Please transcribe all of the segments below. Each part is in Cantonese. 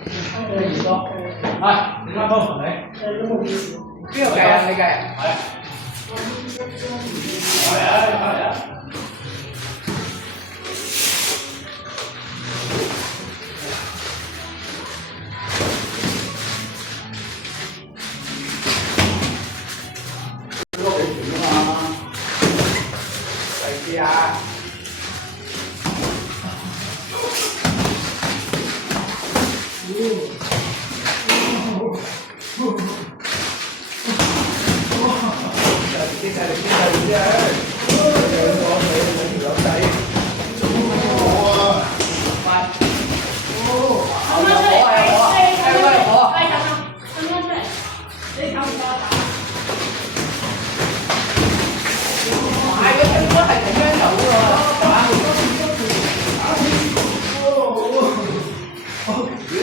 2個，係點解幫同你？邊個計啊？你計啊？係。嚟啊！呢個幾錢啊嘛？細啲啊！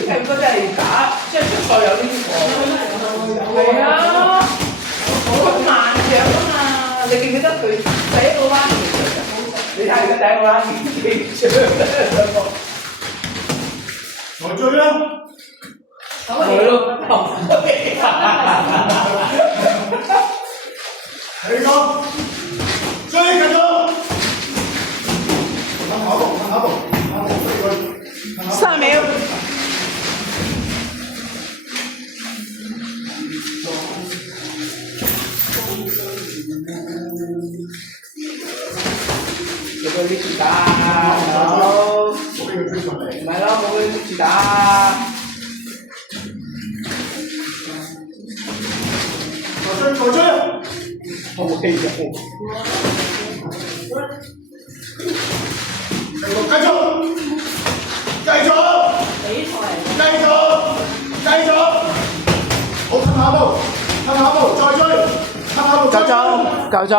聽歌真係打，即係出賽有呢個。係啊，好慢嘅嘛。你記唔記得佢第一個彎其實你睇佢第一個彎幾長我追啦！係咯，起個追緊咗，看跑步，追佢。3秒。有個拎住打，好。我俾佢追上嚟。唔係咯，冇佢拎住打。再追！好氣嘅。繼續！好，褪下步，再追，褪下步。夠鐘。